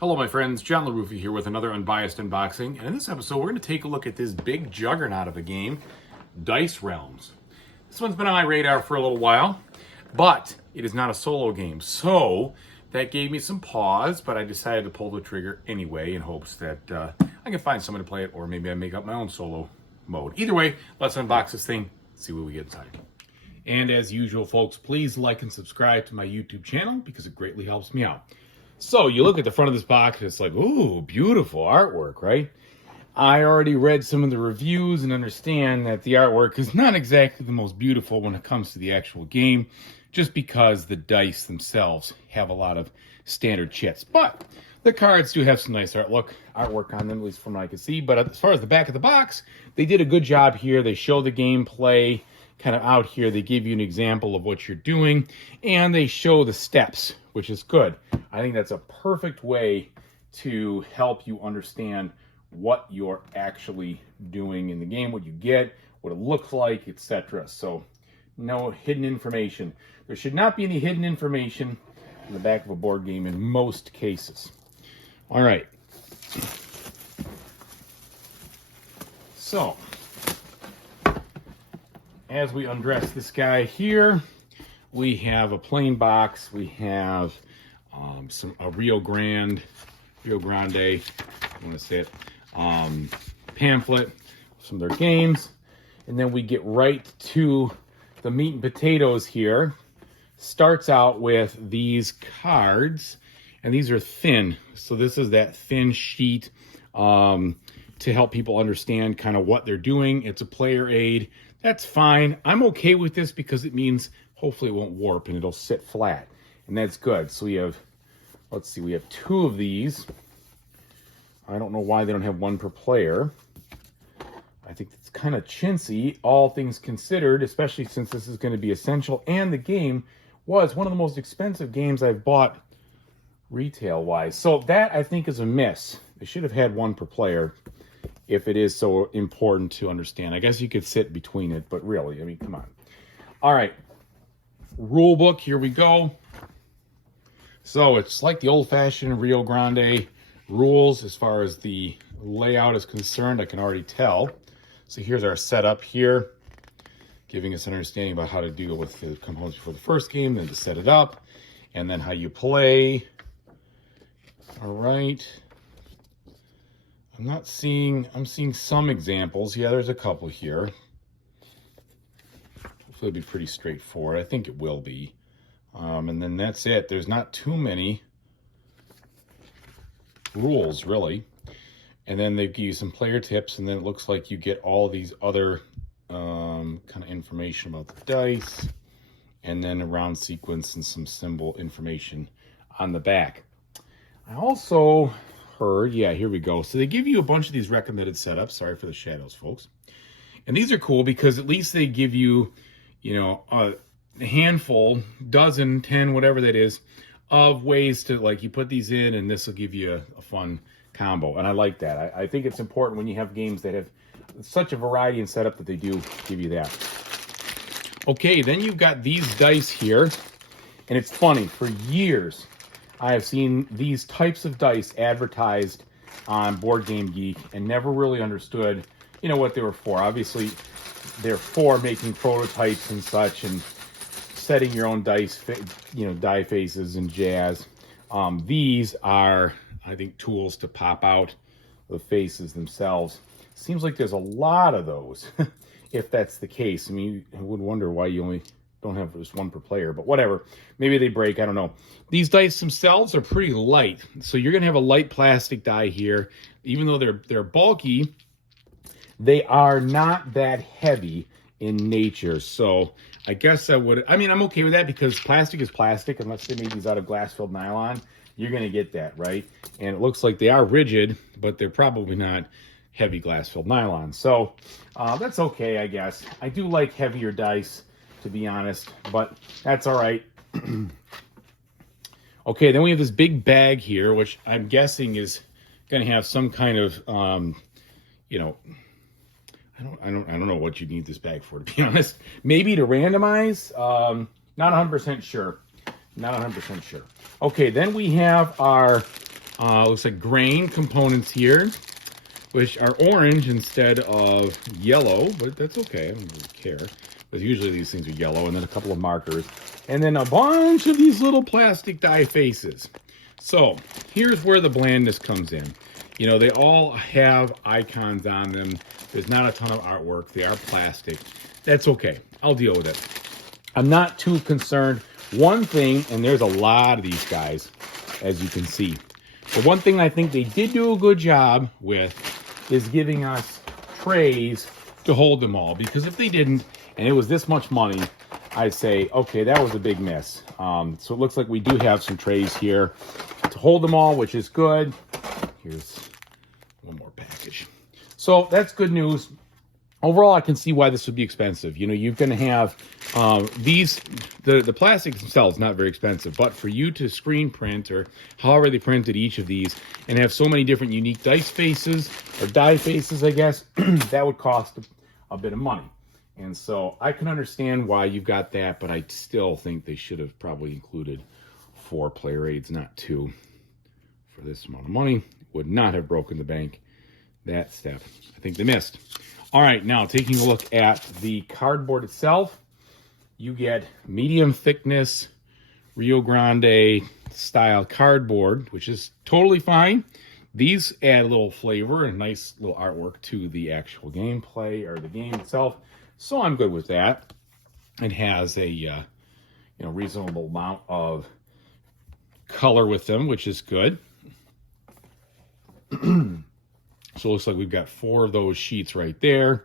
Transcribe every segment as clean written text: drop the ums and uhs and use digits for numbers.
Hello my friends, John LaRuffa here with another Unbiased unboxing, and in this episode we're going to take a look at this big juggernaut of a game, Dice Realms. This one's been on my radar for a little while, but it is not a solo game, so that gave me some pause, but I decided to pull the trigger anyway in hopes that I can find someone to play it, or maybe I make up my own solo mode. Either way, let's unbox this thing, see what we get inside. And as usual folks, please like and subscribe to my YouTube channel because it greatly helps me out. So you look at the front of this box, it's like, ooh, beautiful artwork, right? I already read some of the reviews and understand that the artwork is not exactly the most beautiful when it comes to the actual game, just because the dice themselves have a lot of standard chits. But the cards do have some nice artwork on them, at least from what I can see. But as far as the back of the box, they did a good job here. They show the gameplay kind of out here. They give you an example of what you're doing, and they show the steps, which is good. I think that's a perfect way to help you understand what you're actually doing in the game, what you get, what it looks like, etc. So no hidden information. There should not be any hidden information in the back of a board game in most cases. All right. So as we undress this guy here, we have a plain box. We have a Rio Grande, I want to say it, pamphlet, some of their games, and then we get right to the meat and potatoes here. Starts out with these cards, and these are thin. So this is that thin sheet to help people understand kind of what they're doing. It's a player aid. That's fine. I'm okay with this because it means hopefully it won't warp and it'll sit flat. And that's good. So we have, let's see, we have 2 of these. I don't know why they don't have 1 per player. I think it's kind of chintzy, all things considered, especially since this is going to be essential. And the game was one of the most expensive games I've bought retail-wise. So that, I think, is a miss. They should have had 1 per player if it is so important to understand. I guess you could sit between it, but really, I mean, come on. All right. Rule book, here we go. So it's like the old-fashioned Rio Grande rules as far as the layout is concerned. I can already tell. So here's our setup here, giving us an understanding about how to deal with the components before the first game, then to set it up, and then how you play. All right. I'm seeing some examples. Yeah, there's a couple here. Hopefully it'll be pretty straightforward. I think it will be. And then that's it. There's not too many rules, really. And then they give you some player tips, and then it looks like you get all these other kind of information about the dice, and then a round sequence and some symbol information on the back. I also heard, yeah, here we go. So they give you a bunch of these recommended setups. Sorry for the shadows, folks. And these are cool because at least they give you, you know, a handful, dozen, 10, whatever that is, of ways to, like, you put these in and this will give you a fun combo. And I like that. I think it's important when you have games that have such a variety in setup that they do give you that. Okay, then you've got these dice here. And it's funny, for years, I have seen these types of dice advertised on Board Game Geek and never really understood, you know, what they were for. Obviously, they're for making prototypes and such and setting your own dice, you know, die faces and jazz. These are, I think, tools to pop out the faces themselves. Seems like there's a lot of those, if that's the case. I mean, I would wonder why you only don't have just 1 per player, but whatever. Maybe they break, I don't know. These dice themselves are pretty light. So you're gonna have a light plastic die here. Even though they're bulky, they are not that heavy in nature. So I guess I'm okay with that because plastic is plastic. Unless they made these out of glass-filled nylon, you're gonna get that, right? And it looks like they are rigid, but they're probably not heavy glass-filled nylon. So that's okay, I guess. I do like heavier dice, to be honest, but that's all right. Okay, then we have this big bag here, which I'm guessing is going to have some kind of, you know, I don't know what you need this bag for, to be honest. Maybe to randomize. Not 100% sure. Not 100% sure. Okay, then we have our Looks like grain components here, which are orange instead of yellow, but that's okay. I don't really care, because usually these things are yellow. And then a couple of markers, and then a bunch of these little plastic die faces. So here's where the blandness comes in. You know, they all have icons on them. There's not a ton of artwork. They are plastic. That's okay. I'll deal with it. I'm not too concerned. One thing, and there's a lot of these guys, as you can see. The one thing I think they did do a good job with is giving us trays to hold them all. Because if they didn't, and it was this much money, I'd say, okay, that was a big miss. So it looks like we do have some trays here to hold them all, which is good. Here's one more package. So that's good news. Overall, I can see why this would be expensive. You know, you're going to have the plastic themselves, not very expensive, but for you to screen print or however they printed each of these and have so many different unique dice faces or die faces, I guess, that would cost a bit of money. And so I can understand why you've got that, but I still think they should have probably included 4 player aids, not 2, for this amount of money. Would not have broken the bank. That step, I think they missed. All right, now taking a look at the cardboard itself, you get medium thickness Rio Grande style cardboard, which is totally fine. These add a little flavor and nice little artwork to the actual gameplay or the game itself, so I'm good with that. It has a reasonable amount of color with them, which is good. So it looks like we've got 4 of those sheets right there.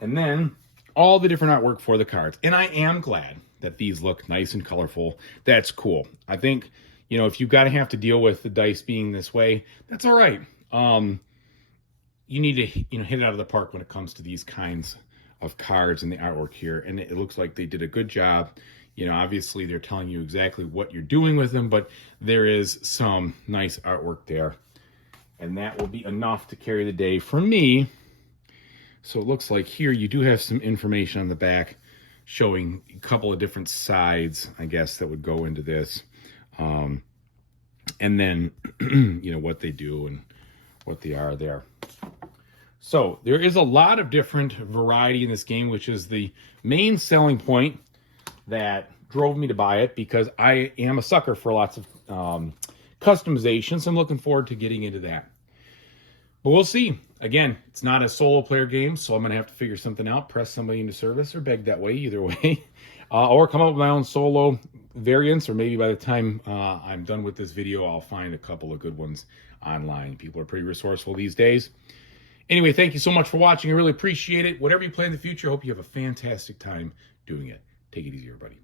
And then all the different artwork for the cards. And I am glad that these look nice and colorful. That's cool. I think, you know, if you've got to have to deal with the dice being this way, that's all right. You need to, hit it out of the park when it comes to these kinds of cards and the artwork here. And it looks like they did a good job. You know, obviously they're telling you exactly what you're doing with them, but there is some nice artwork there. And that will be enough to carry the day for me. So it looks like here you do have some information on the back showing a couple of different sides, I guess, that would go into this. And then, what they do and what they are there. So there is a lot of different variety in this game, which is the main selling point that drove me to buy it, because I am a sucker for lots of customizations. I'm looking forward to getting into that. But we'll see. Again, it's not a solo player game, so I'm going to have to figure something out, press somebody into service, or beg that way, either way. Or come up with my own solo variants, or maybe by the time I'm done with this video, I'll find a couple of good ones online. People are pretty resourceful these days. Anyway, thank you so much for watching. I really appreciate it. Whatever you play in the future, I hope you have a fantastic time doing it. Take it easy, everybody.